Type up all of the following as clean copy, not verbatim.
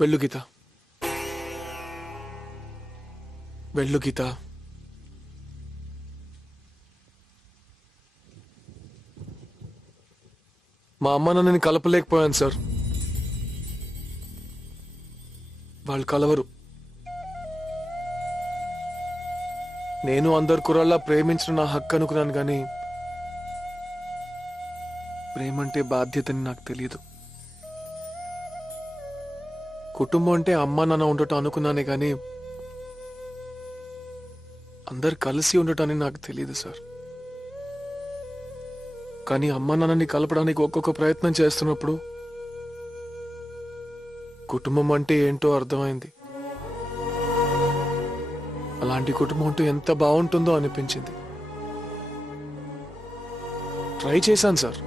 వెళ్ళు గీత, వెళ్ళు గీత. మా అమ్మ నన్ను కలపలేకపోయాను సార్. వాళ్ళు కలవరు. నేను అందరు కుర్రాళ్ళ ప్రేమించిన నా హక్కు అనుకున్నాను, కానీ ప్రేమంటే బాధ్యతని నాకు తెలియదు. కుటుంబం అంటే అమ్మ నాన్న ఉండటం అనుకున్నానే, కానీ అందరు కలిసి ఉండటాన్ని నాకు తెలియదు సార్. కానీ అమ్మ నాన్నని కలపడానికి ఒక్కొక్క ప్రయత్నం చేస్తున్నప్పుడు కుటుంబం అంటే ఏంటో అర్థమైంది. అలాంటి కుటుంబం ఉంటూ ఎంత బాగుంటుందో అనిపించింది. ట్రై చేశాను సార్,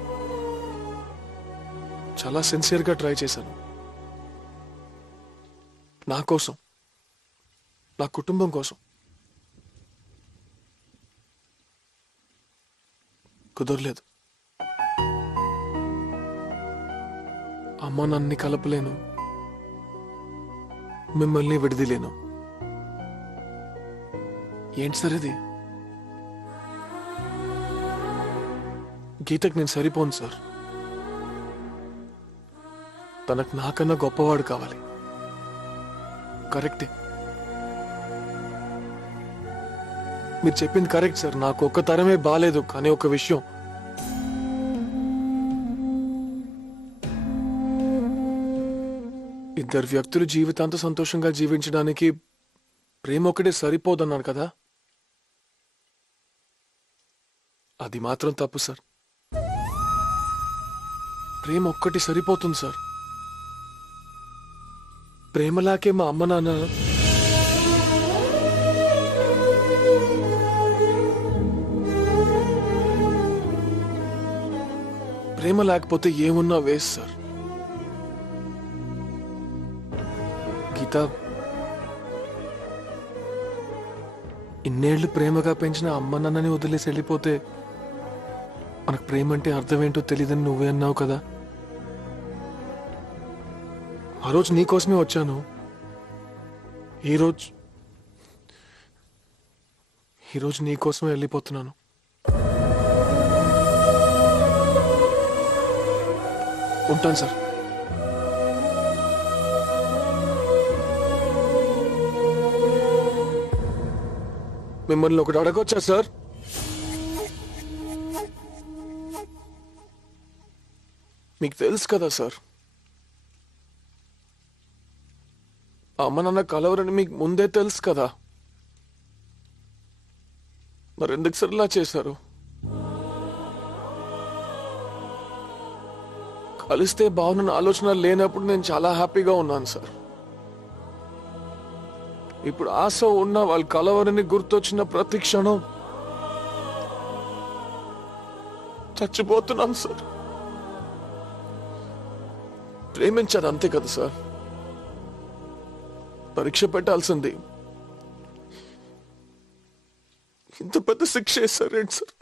చాలా సిన్సియర్గా ట్రై చేశాను. నా కోసం, నా కుటుంబం కోసం. కుదరలేదు. అమ్మ నన్ను కలపలేను, మిమ్మల్ని విడదలేను. ఏంటి సార్ ఇది? గీతకు నేను సరిపోను సార్. తనకు నాకన్నా గొప్పవాడు కావాలి. కరెక్టే, మీరు చెప్పింది కరెక్ట్ సార్. నాకు ఒక్క తరమే బాలేదు, కానీ ఒక విషయం, ఇద్దరు వ్యక్తులు జీవితాంతం సంతోషంగా జీవించడానికి ప్రేమ ఒకటే సరిపోదన్నాను కదా. అది మాత్రం తప్పు సార్. ప్రేమ ఒక్కటి సరిపోతుంది సార్. ప్రేమలాకే మా అమ్మ నాన్న ప్రేమ లేకపోతే ఏమున్నా వేస్ట్ సార్. గీత, ఇన్నేళ్లు ప్రేమగా పెంచిన అమ్మ నాన్నని వదిలేసి వెళ్ళిపోతే మనకు ప్రేమ అంటే అర్థం ఏంటో తెలియదని నువ్వే అన్నావు కదా. ఆ రోజు నీకోసమే వచ్చాను. ఈరోజు నీకోసమే వెళ్ళిపోతున్నాను. ఉంటాను సార్. మిమ్మల్ని ఒకటి అడగొచ్చా సార్? మీకు తెలుసు కదా సార్, అమ్మ నాన్న కలవరని మీకు ముందే తెలుసు కదా. మరెందుకు సార్ ఇలా చేశారు? కలిస్తే బాగున్న ఆలోచన లేనప్పుడు నేను చాలా హ్యాపీగా ఉన్నాను సార్. ఇప్పుడు ఆశ ఉన్న వాళ్ళు కలవరని గుర్తొచ్చిన ప్రతి క్షణం చచ్చిపోతున్నాను సార్. ప్రేమించాను అంతే కదా సార్. పరీక్ష పెట్టాల్సింది. ఇంత పెద్ద శిక్ష వేస్తారేంటి సార్?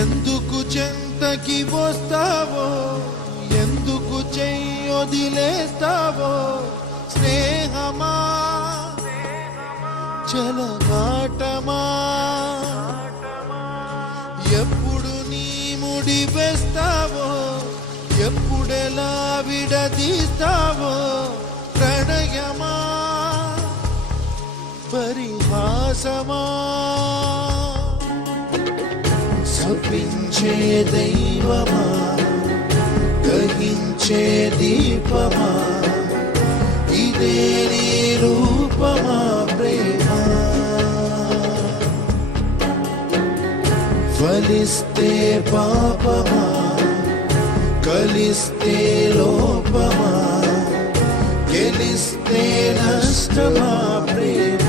ఎందుకు చెంతకి వస్తావో, ఎందుకు చెయ్యొదిలేస్తావో, స్నేహమా చెలగాటమా, ఎప్పుడు నీ ముడి వేస్తావో, ఎప్పుడెలా విడదీస్తావో, ప్రణయమా పరిహాసమా, శపించే దైవమా, దహించే దీపమా, ఇదే నీ రూపమా ప్రేమ, ఫలిస్తే పాపమా, కలిస్తే లోపమా, గెలిస్తే నష్టమా ప్రేమ.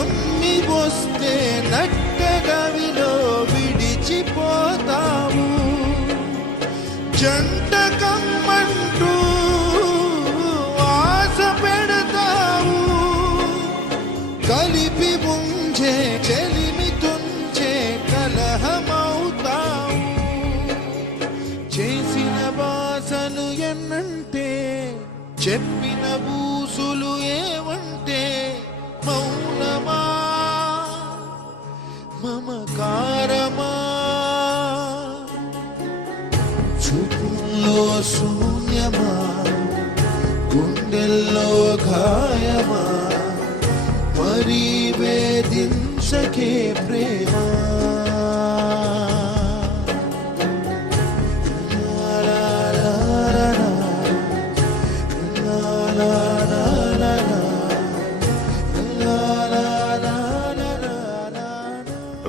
నమ్మి వస్తే నట్టగవిలో విడిచిపోతావు. జంట కమ్మంటూ ఆశ పెడతావు. కలిపి ముంచే చెలిమి తుంచే కలహమవుతావు. చేసిన బాసలు ఎన్నంటే చెప్పిన బూసులు ఏమంటే మౌనమా మమకారమా. చూపుల్లో శూన్యమా గుండెల్లో గాయమా మరీ వేధించకే ప్రేమ.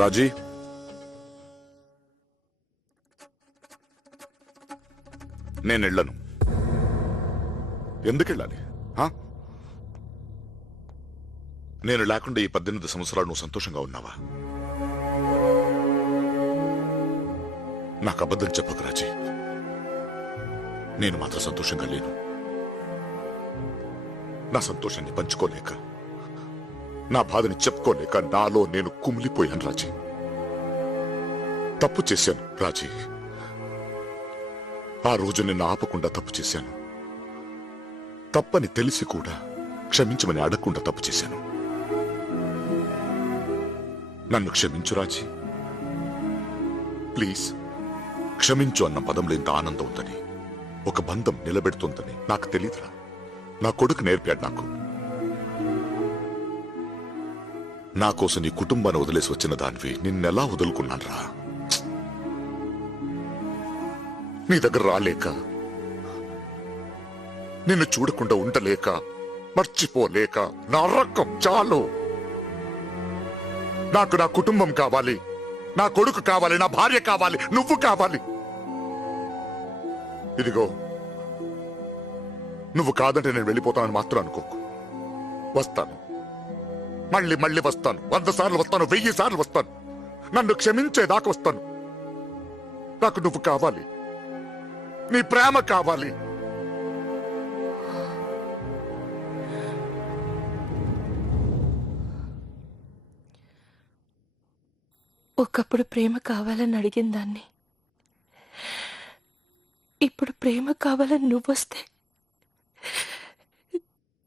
రాజీ, నేను వెళ్ళను. ఎందుకు వెళ్ళాలి? నేను లేకుండా ఈ 18 సంవత్సరాలు నువ్వు సంతోషంగా ఉన్నావా? నాకు అబద్ధం చెప్పకు రాజీ. నేను మాత్రం సంతోషంగా లేను. నా సంతోషాన్ని పంచుకోలేక, నా బాధని చెప్పుకోలేక నాలో నేను కుమిలిపోయాను రాజీ. తప్పు చేశాను రాజీ. ఆ రోజు నిన్ను ఆపకుండా తప్పు చేశాను. తప్పని తెలిసి కూడా క్షమించమని అడగకుండా తప్పు చేశాను. నన్ను క్షమించు రాజీ, ప్లీజ్. క్షమించు అన్న పదంలో ఇంత ఆనందం ఉందని, ఒక బంధం నిలబెడుతుందని నాకు తెలియదురా. నా కొడుకు నేర్పాడు నాకు. నా కోసం నీ కుటుంబాన్ని వదిలేసి వచ్చిన దానివి నిన్నెలా వదులుకున్నాను రా. నీ దగ్గర రాలేక, నిన్ను చూడకుండా ఉండలేక, మర్చిపోలేక నా రకం చాలు. నాకు నా కుటుంబం కావాలి, నా కొడుకు కావాలి, నా భార్య కావాలి, నువ్వు కావాలి. ఇదిగో, నువ్వు కాదంటే నేను వెళ్ళిపోతానని మాత్రం అనుకోకు. వస్తాను, మళ్ళీ మళ్ళీ వస్తాను. 100 సార్లు వస్తాను, 1000 సార్లు వస్తాను. నన్ను క్షమించేదాకా వస్తాను. నాకు నువ్వు కావాలి, నీ ప్రేమ కావాలి. ఒకప్పుడు ప్రేమ కావాలని అడిగిన దాన్ని, ఇప్పుడు ప్రేమ కావాలని నువ్వొస్తే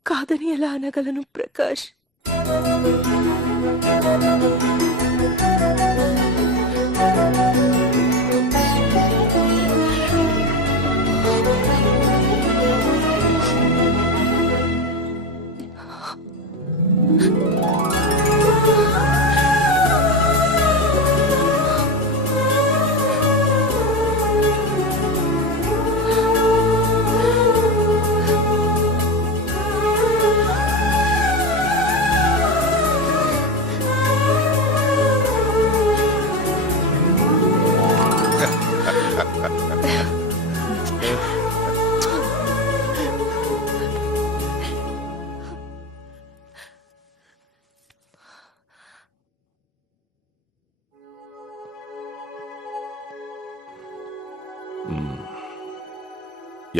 కాదని ఎలా అనగలను ప్రకాష్?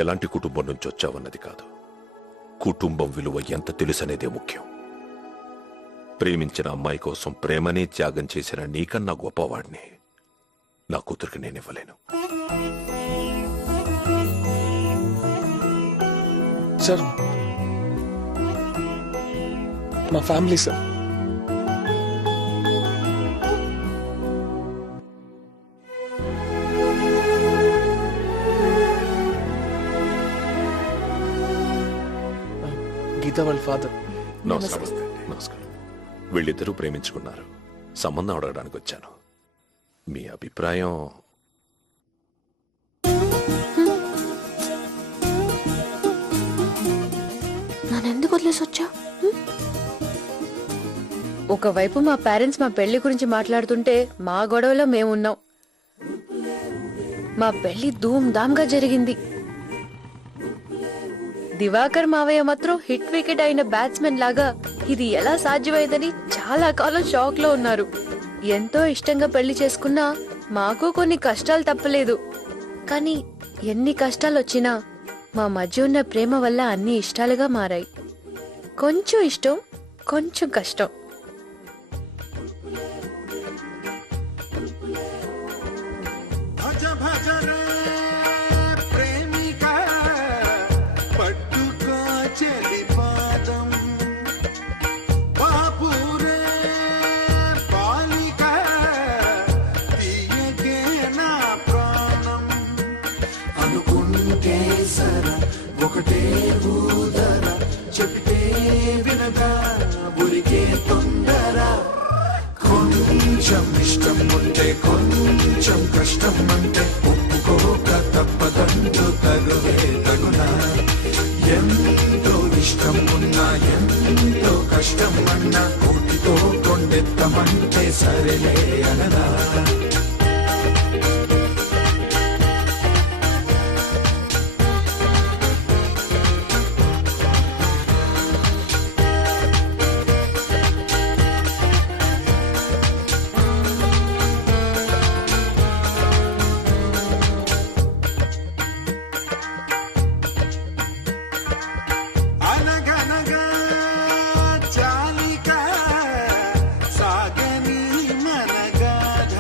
ఎలాంటి కుటుంబం నుంచి వచ్చావన్నది కాదు, కుటుంబం విలువ ఎంత తెలుసనేదే ముఖ్యం. ప్రేమించిన అమ్మాయి కోసం ప్రేమనే త్యాగం చేసిన నీకన్నా గొప్పవాడిని నా కూతురికి నేనివ్వలేను. సార్, మా ఫ్యామిలీ సార్. గీత వాళ్ళ ఫాదర్. నమస్కారం. నమస్కారం. వీళ్ళిద్దరూ ప్రేమించుకున్నారు. సంబంధం అడగడానికి వచ్చాను. మీ అభిప్రాయం? నన్నెందుకు వదిలేసి వచ్చా? ఒకవైపు మా పేరెంట్స్ మా పెళ్లి గురించి మాట్లాడుతుంటే మా గొడవలో మేమున్నాం. మా పెళ్లి ధూమ్ ధామ్ గా జరిగింది. దివాకర్ మావయ్య మాత్రం హిట్ వికెట్ అయిన బ్యాట్స్మెన్ లాగా ఇది ఎలా సాధ్యమైందని చాలా కాలం షాక్ లో ఉన్నారు. ఎంతో ఇష్టంగా పెళ్లి చేసుకున్నా మాకు కొన్ని కష్టాలు తప్పలేదు. కానీ ఎన్ని కష్టాలు వచ్చినా మా మధ్య ఉన్న ప్రేమ వల్ల అన్ని ఇష్టాలుగా మారాయి. కొంచెం ఇష్టం, కొంచెం కష్టం. భజ భజ రే ప్రేమిక పట్టుకో చెలి పాదం బాపు రే బాలిక తీయకే నా ప్రాణం అనుకుంటే సర ఒకటే ఊదర చెప్తే వినగా ఉరికే తొందర కొంచెం ఇష్టం ఉంటే కొంచెం కష్టం అంటే ఒప్పుకోక తప్పదంటూ తగువే తగునా ఎంతో ఇష్టం ఉన్నా ఎంతో కష్టం అన్నా కోటితో కొండెత్తమంటే సరేలే అననా అనగనగా చాలిక సాగని మనగాధ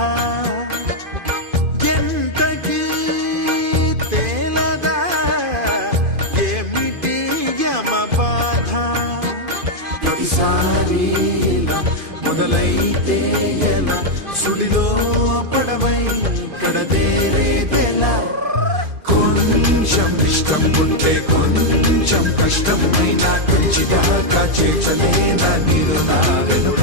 ఎంతకీ తేలదా ఏమిటి యమ బాధ ప్రతిసారి మొదలైతే ఎలా సుడిలో పడవై కడదేరే తెల కొంచెం ఇష్టం ఉంటే కొంచెం కష్టమైనా కంచిదాకా చేర్చలేనా నీరు నా వెనుక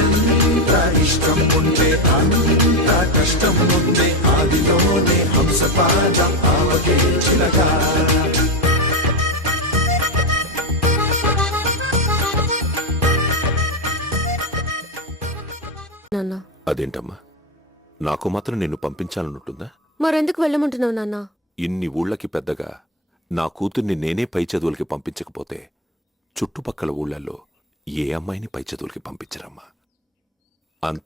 ఎంత ఇష్టం ఉంటే అంత కష్టం ఉంటే ఆదిలోనే హంసపాదం ఆవగే చిలగా నాన్న, అదేంటమ్మా, నాకు మాత్రం నిన్ను పంపించాలనుంటుందా? మరెందుకు వెళ్ళమంటున్నావు నాన్న? ఇన్ని ఊళ్ళకి పెద్దగా నా కూతుర్ని నేనే పై చదువులకి పంపించకపోతే చుట్టుపక్కల ఊళ్ళల్లో ఏ అమ్మాయిని పై చదువులకి పంపించరమ్మా. అంత